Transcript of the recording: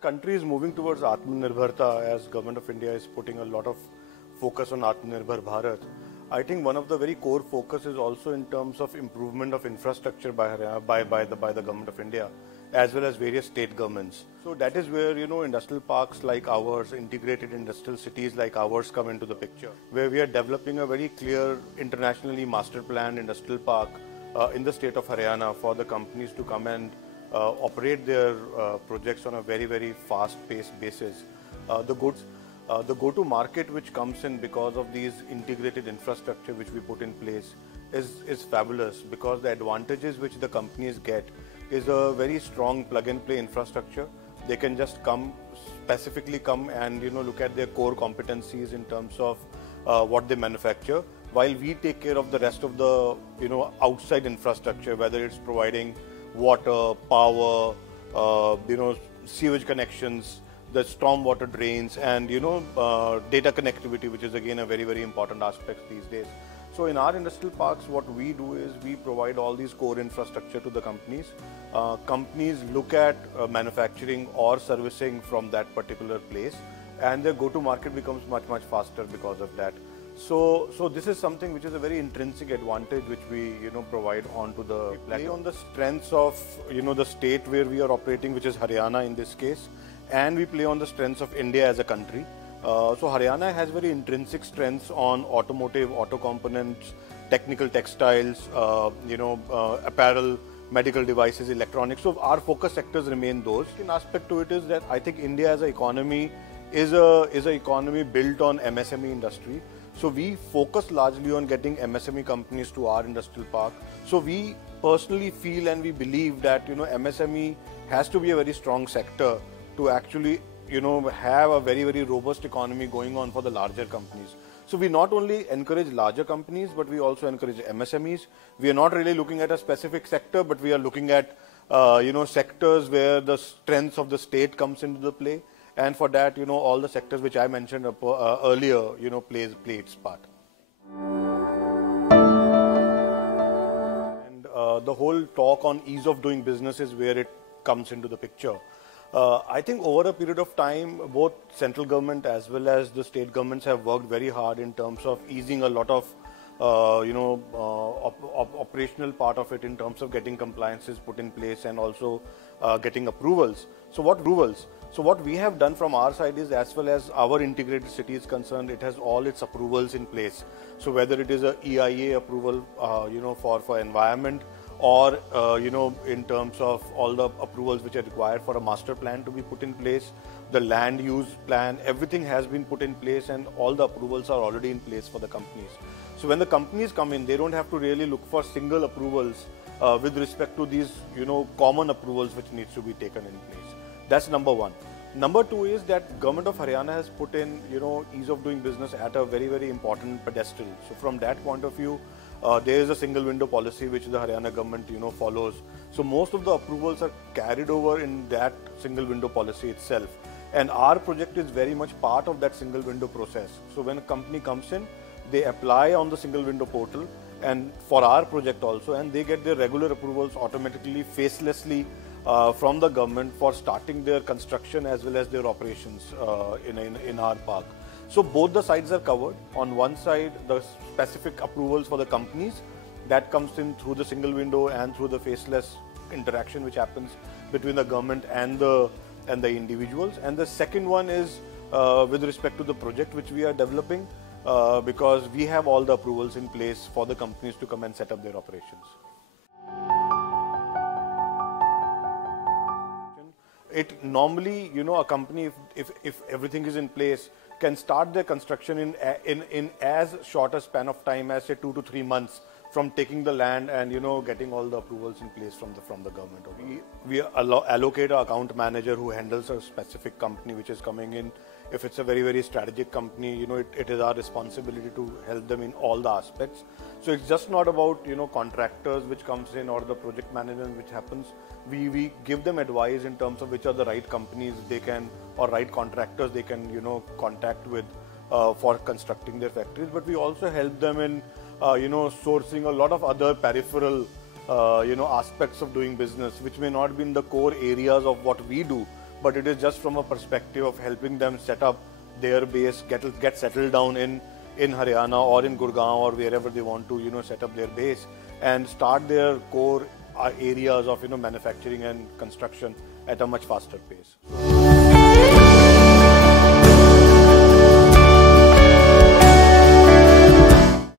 country is moving towards Atmanirbharta, as Government of India is putting a lot of focus on Atmanirbhar Bharat, I think one of the very core focus is also in terms of improvement of infrastructure by the Government of India, as well as various state governments. So that is where, industrial parks like ours, integrated industrial cities like ours come into the picture, where we are developing a very clear internationally master planned industrial park in the state of Haryana for the companies to come and operate their projects on a very, very fast-paced basis. The go-to market which comes in because of these integrated infrastructure which we put in place is fabulous, because the advantages which the companies get is a very strong plug-and-play infrastructure. They can just specifically come and look at their core competencies in terms of what they manufacture, while we take care of the rest of the outside infrastructure, whether it's providing water, power, sewage connections, the storm water drains, and data connectivity, which is again a very, very important aspect these days. So in our industrial parks, what we do is we provide all these core infrastructure to the companies. Companies look at manufacturing or servicing from that particular place, and their go-to market becomes much, much faster because of that. So this is something which is a very intrinsic advantage which we provide onto the play on the strengths of the state where we are operating, which is Haryana in this case, and we play on the strengths of India as a country. So Haryana has very intrinsic strengths on automotive, auto components, technical textiles, apparel, medical devices, electronics. So our focus sectors remain those. An aspect to it is that I think India as an economy is an economy built on MSME industry. So we focus largely on getting MSME companies to our industrial park. So we personally feel and we believe that MSME has to be a very strong sector to actually have a very, very robust economy going on for the larger companies. So we not only encourage larger companies, but we also encourage MSMEs. We are not really looking at a specific sector, but we are looking at sectors where the strengths of the state comes into the play. And for that, all the sectors which I mentioned earlier, play its part. And the whole talk on ease of doing business is where it comes into the picture. I think over a period of time, both central government as well as the state governments have worked very hard in terms of easing a lot of operational part of it in terms of getting compliances put in place and also getting approvals. So what we have done from our side is, as well as our integrated city is concerned, it has all its approvals in place. So whether it is a EIA approval, for environment, or in terms of all the approvals which are required for a master plan to be put in place, the land use plan, everything has been put in place, and all the approvals are already in place for the companies. So when the companies come in, they don't have to really look for single approvals with respect to these common approvals which needs to be taken in place. That's number one. Number two is that Government of Haryana has put in ease of doing business at a very, very important pedestal. So from that point of view, there is a single window policy which the Haryana government follows. So most of the approvals are carried over in that single window policy itself, and our project is very much part of that single window process. So when a company comes in, they apply on the single window portal and for our project also, and they get their regular approvals automatically, facelessly from the government for starting their construction as well as their operations in our park. So both the sides are covered. On one side, the specific approvals for the companies, that comes in through the single window and through the faceless interaction which happens between the government and the individuals. And the second one is with respect to the project which we are developing, because we have all the approvals in place for the companies to come and set up their operations. It normally, a company, if everything is in place, can start their construction in as short a span of time as say 2 to 3 months from taking the land and getting all the approvals in place from the government. We allocate an account manager who handles a specific company which is coming in. If it's a very, very strategic company, it is our responsibility to help them in all the aspects. So it's just not about contractors which comes in or the project management which happens. We give them advice in terms of which are the right companies they can, or right contractors they can contact with for constructing their factories. But we also help them in sourcing a lot of other peripheral aspects of doing business which may not be in the core areas of what we do, but it is just from a perspective of helping them set up their base, get settled down in Haryana or in Gurgaon or wherever they want to, set up their base and start their core areas of, manufacturing and construction at a much faster pace.